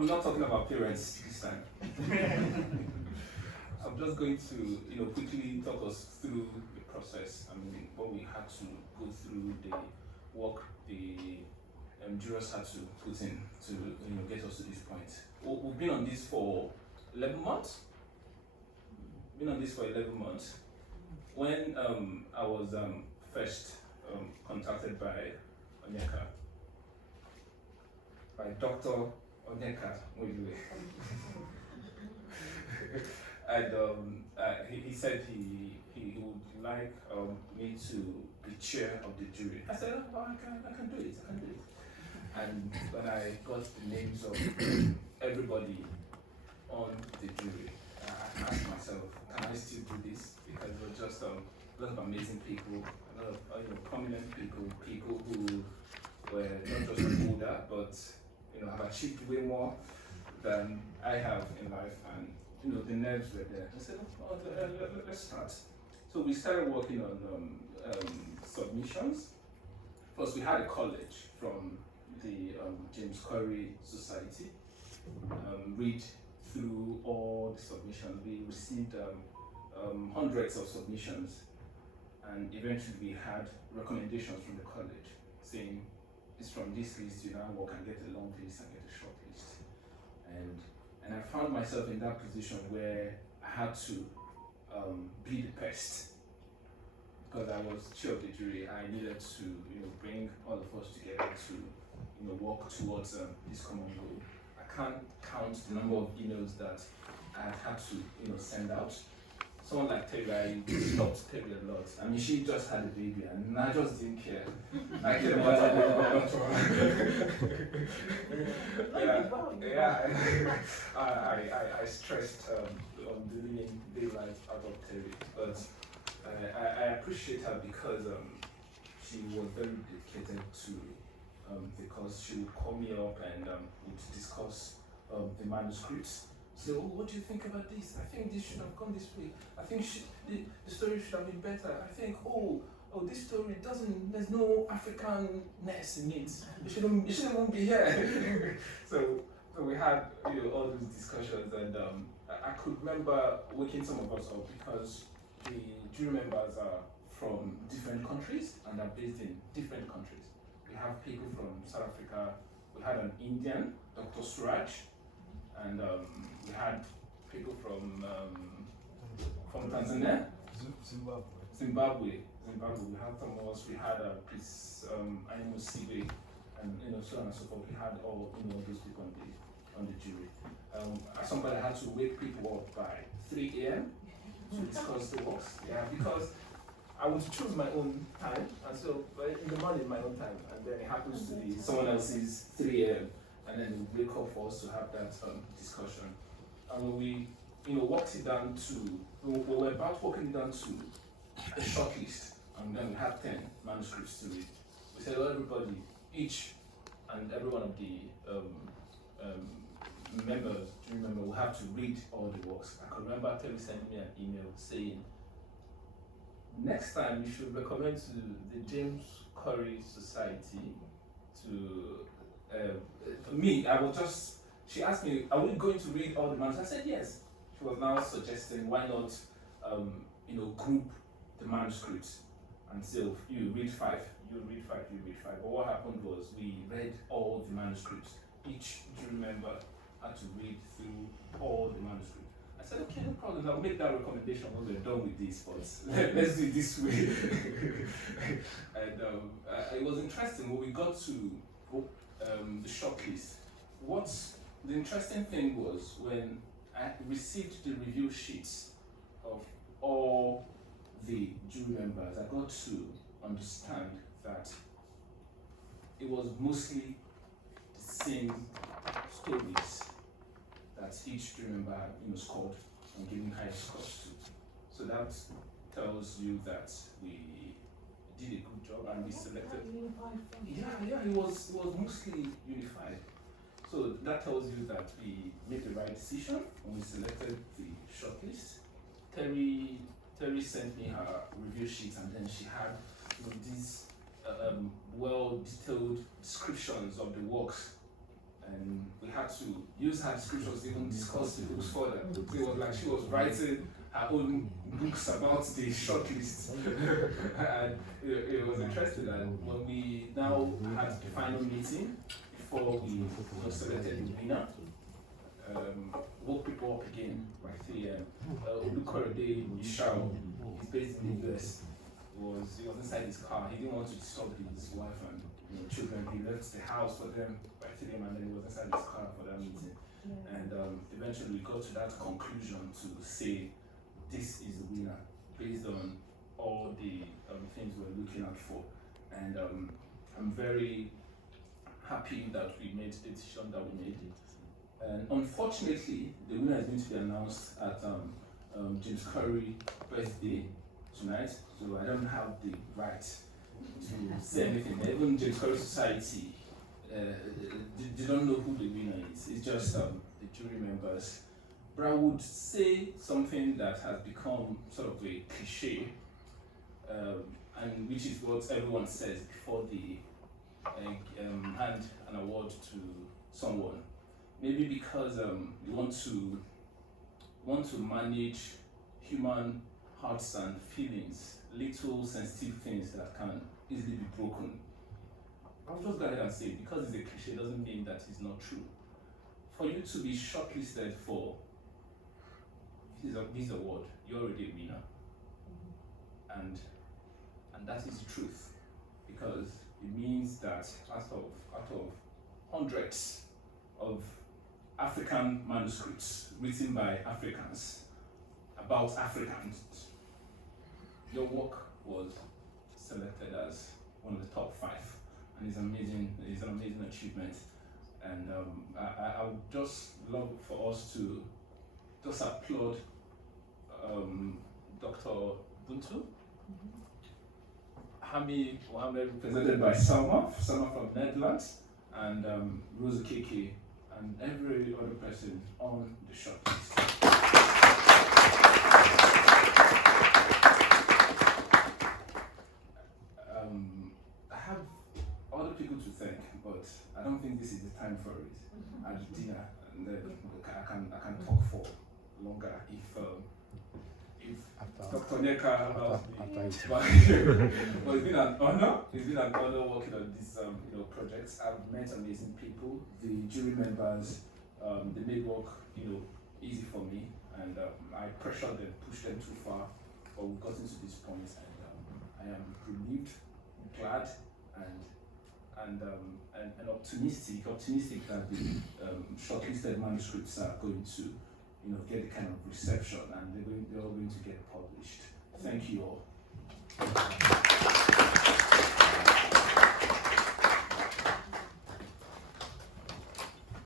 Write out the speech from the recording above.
I'm not talking about parents this time. I'm just going to, quickly talk us through the process. I mean, what we had to go through, the work the jurors had to put in to, get us to this point. We've been on this for 11 months. When I was first contacted by Onyeka, by Dr. Onyeka Mwidwe. And he said he would like me to be chair of the jury. I said, oh, I can do it. And when I got the names of everybody on the jury, I asked myself, can I still do this? Because there were just a lot of amazing people, a lot of prominent people who were not just older, but have achieved way more than I have in life, and the nerves were there. I said, oh, let's start. So we started working on submissions. First, we had a college from the James Currey Society read through all the submissions. We received hundreds of submissions, and eventually we had recommendations from the college saying, it's from this list, you now work and get a long list and get a short list. And I found myself in that position where I had to be the best. Because I was chair of the jury, I needed to bring all of us together to work towards this common goal. I can't count the number of emails that I had to send out. Someone like Terry, I stopped Terry a lot. I mean, she just had a baby, and I just didn't care. I cared about her baby. I stressed on the living daylight out of Terry, but I appreciate her because she was very dedicated to the cause. She would call me up and would discuss the manuscripts. So, what do you think about this? I think this should have gone this way. I think the story should have been better. I think, this story there's no Africanness in it. It shouldn't even be here. so we had all these discussions, and I could remember waking some of us up because the jury members are from different countries and are based in different countries. We have people from South Africa. We had an Indian, Dr. Suraj, and we had people from Tanzania, Zimbabwe. We had Thomas. We had Aimo Sibe, and so on and so forth. We had all those people on the jury. At some point, I had to wake people up by 3 a.m. to discuss the works. Yeah, because I would choose my own time, and so in the morning my own time, and then it happens to be someone else's 3 a.m. and then we wake up for us to have that discussion. And we, worked it down to, we were about working it down to a short list, and then we had 10 manuscripts to read. We said, everybody, each and every one of the members, will have to read all the works. I can remember Terry sent me an email saying, next time you should recommend to the James Currey Society to me. She asked me, are we going to read all the manuscripts? I said yes. She was now suggesting, why not group the manuscripts until you read 5, you read 5. But what happened was we read all the manuscripts. Each jury member had to read through all the manuscripts. I said, okay, no problem. I'll make that recommendation when we're done with this, but let's do it this way. And it was interesting when we got to the shortlist. The interesting thing was when I received the review sheets of all the jury members, I got to understand that it was mostly the same stories that each jury member scored and given high scores to. So that tells you that we did a good job and we selected. Yeah, it was mostly unified. So that tells you that we made the right decision when we selected the shortlist. Terry sent me her review sheet, and then she had these well-detailed descriptions of the works and we had to use her descriptions to even discuss the books further. So it was like she was writing her own books about the shortlist. And it was interesting that when we now had the final meeting before we selected the winner, woke people up again by 3 a.m. Olukorede Ishao, he's based in the US. He was inside his car. He didn't want to disturb his wife and children. He left the house for them by 3 a.m. and then he was inside his car for that meeting. Yeah. And eventually we got to that conclusion to say this is the winner based on all the things we're looking out for. And I'm very happy that we made the decision that we made. And unfortunately, the winner is going to be announced at James Currey birthday tonight, so I don't have the right to say anything. Even James Currey Society, they don't know who the winner is. It's just the jury members. But I would say something that has become sort of a cliche, and which is what everyone says before they hand an award to someone. Maybe because you want to manage human hearts and feelings, little sensitive things that can easily be broken. I'll just go ahead and say, because it's a cliche doesn't mean that it's not true. For you to be shortlisted for this award, you're already a winner. And that is the truth. Because it means that out of hundreds of African manuscripts written by Africans about Africans, your work was selected as one of the top 5, and it's amazing. It's an amazing achievement, and I would just love for us to just applaud Dr. Buntu, Hami Mohammed, represented by Salma from Netherlands, and Rose Keke, and every other person on the shortlist. I have other people to thank, but I don't think this is the time for it. At dinner, and then I can talk for longer if Dr. Neka allows me. But it's been an honor. It's been an honor working on this projects. I've met amazing people. The jury members, they made work easy for me, and I pressured them, pushed them too far, but we've gotten to this point, and I am relieved, glad, and optimistic that the shortlisted manuscripts are going to get the kind of reception, and they're all going to get published. Thank you all.